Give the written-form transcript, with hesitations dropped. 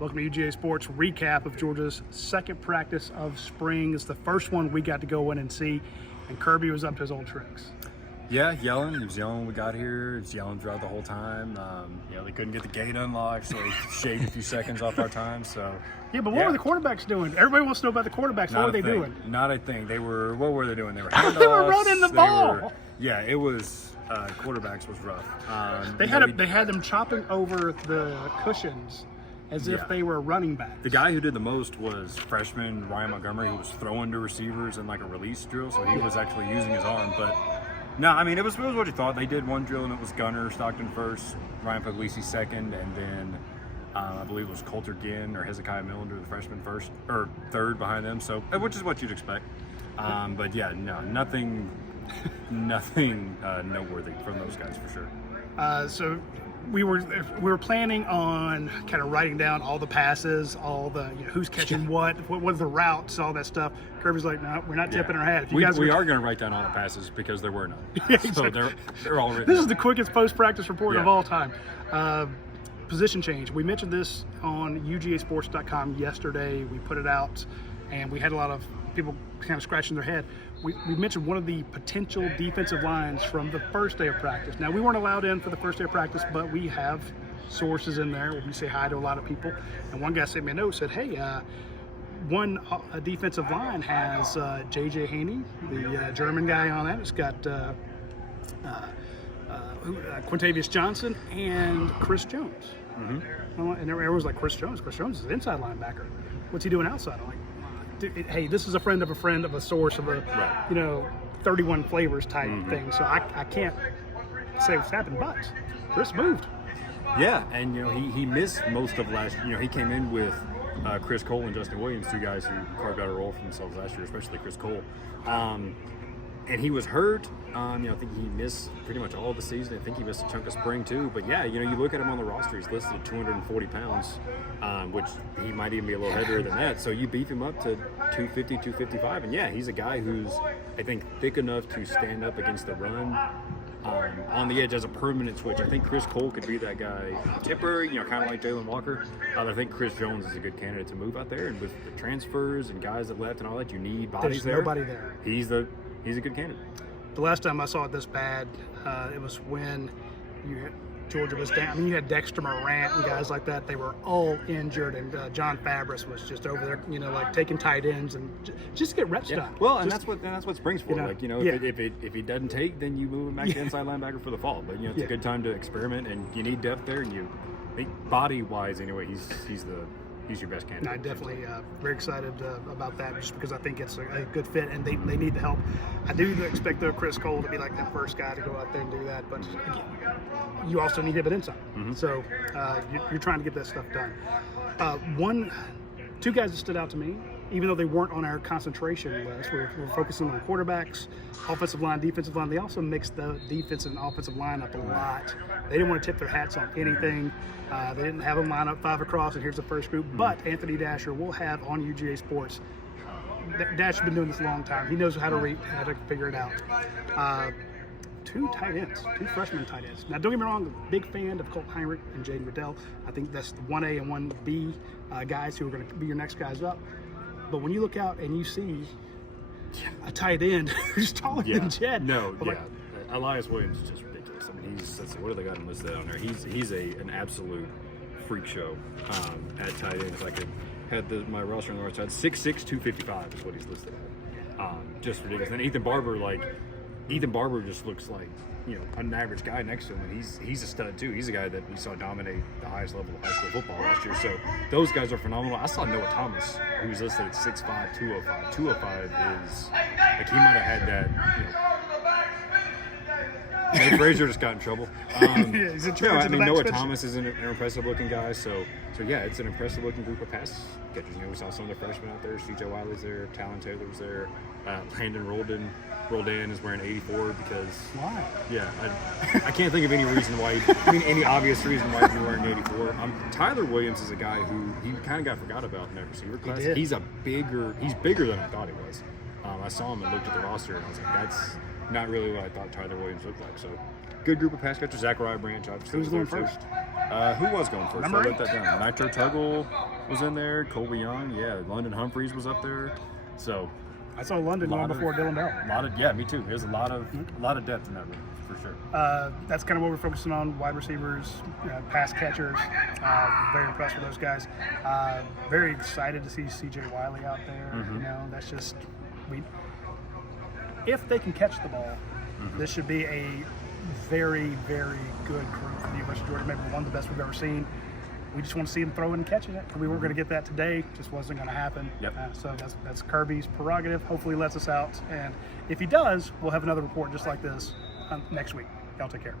Welcome to UGA Sports recap of Georgia's second practice of spring. It's the first one we got to go in and see, and Kirby was up to his old tricks. Yeah, yelling. He was yelling when we got here. He was yelling throughout the whole time. They couldn't get the gate unlocked, so he shaved a few seconds off our time. So yeah, but what were the quarterbacks doing? Everybody wants to know about the quarterbacks. What were they doing? Not a thing. What were they doing? They were they were running the ball. It was quarterbacks was rough. They had them chopping over the cushions as if they were running backs. The guy who did the most was freshman Ryan Montgomery, who was throwing to receivers in like a release drill, so he was actually using his arm. But no, I mean, it was what you thought. They did one drill, and it was Gunner Stockton first, Ryan Puglisi second, and then I believe it was Coulter Ginn or Hezekiah Millender, the freshman, first or third behind them. So, which is what you'd expect. But yeah, no, nothing noteworthy from those guys for sure. So we were planning on kind of writing down all the passes, all the who's catching what are the routes, all that stuff. Kirby's like, no, we're not tipping our hat. We are going to write down all the passes because there were none. Yeah, exactly. So they're all written. This is the quickest post-practice report of all time. Position change. We mentioned this on UGAsports.com yesterday. We put it out, and we had a lot of people kind of scratching their head. We mentioned one of the potential defensive lines from the first day of practice. Now, we weren't allowed in for the first day of practice, but we have sources in there. We say hi to a lot of people. And one guy sent me a note, said, hey, one defensive line has J.J. Haney, the German guy on that. It's got Quintavious Johnson and Chris Jones. Mm-hmm. And everyone was like, Chris Jones? Chris Jones is an inside linebacker. What's he doing outside? I'm like, hey, this is a friend of a source of a 31 flavors type thing. So I can't say what's happened, but Chris moved. Yeah, and he missed most of last. He came in with Chris Cole and Justin Williams, two guys who carved out a role for themselves last year, especially Chris Cole. And he was hurt. I think he missed pretty much all of the season. I think he missed a chunk of spring too. But yeah, you look at him on the roster, he's listed at 240 pounds, which he might even be a little heavier than that. So you beef him up to 250, 255. And yeah, he's a guy who's, I think, thick enough to stand up against the run on the edge as a permanent switch. I think Chris Cole could be that guy, temporary, kind of like Jalen Walker. But I think Chris Jones is a good candidate to move out there. And with the transfers and guys that left and all that, you need bodies there. There's nobody there. He's a good candidate. The last time I saw it this bad, it was when Georgia was down. I mean, you had Dexter Morant and guys like that. They were all injured, and John Fabris was just over there, like taking tight ends and just get reps done. Well, and that's what spring's for. If he doesn't take, then you move him back to inside linebacker for the fall. But it's a good time to experiment, and you need depth there. And I think body-wise, anyway, he's your best candidate. I definitely very excited about that, just because I think it's a good fit, and they need the help. I do expect Chris Cole to be like that first guy to go out there and do that, but again, you also need him at inside. Mm-hmm. So you're trying to get that stuff done. Two guys that stood out to me, even though they weren't on our concentration list, we're focusing on quarterbacks, offensive line, defensive line. They also mixed the defensive and offensive line up a lot. They didn't want to tip their hats on anything. They didn't have them line up 5 across, and here's the first group. But Anthony Dasher will have on UGA Sports. Dasher's been doing this a long time. He knows how to figure it out. Two tight ends, two freshman tight ends. Now, don't get me wrong, I'm a big fan of Colt Heinrich and Jaden Riddell. I think that's the 1A and 1B guys who are going to be your next guys up. But when you look out and you see a tight end who's taller than Jed. Elias Williams is just ridiculous. I mean, what do they got him listed on there? He's an absolute freak show at tight end. If I could had my roster on the right side, 6'6", 255 is what he's listed at. Just ridiculous. And Ethan Barber just looks like an average guy next to him, and he's a stud too. He's a guy that we saw dominate the highest level of high school football last year. So those guys are phenomenal. I saw Noah Thomas, who's listed at 6'5", 205. 205 is like he might have had that. Nate Frazier just got in trouble. Noah Thomas is an impressive-looking guy. So yeah, it's an impressive-looking group of pass catchers. We saw some of the freshmen out there. C.J. Wiley's there. Talon Taylor's there. Landon Roldan is wearing 84 because why? Yeah, I can't think of any reason why. Any obvious reason why he's wearing 84. Tyler Williams is a guy who he kind of got forgot about in that receiver class. He's bigger than I thought he was. I saw him and looked at the roster, and I was like, that's not really what I thought Tyler Williams looked like. So good group of pass catchers. Zachariah Branch, obviously. Who's going first? Who was going first? Number I wrote 8? that down. Nitro Tuggle was in there. Colby Young, yeah. London Humphreys was up there. So I saw London going before Dylan Bell. Yeah, me too. There's a lot of depth in that room for sure. That's kind of what we're focusing on: wide receivers, pass catchers. Very impressed with those guys. Very excited to see CJ Wiley out there. You know, that's just if they can catch the ball, this should be a very, very good crew for the University of Georgia. Maybe one of the best we've ever seen. We just want to see him throwing and catching it. We weren't going to get that today; just wasn't going to happen. Yep. So that's Kirby's prerogative. Hopefully, he lets us out, and if he does, we'll have another report just like this next week. Y'all take care.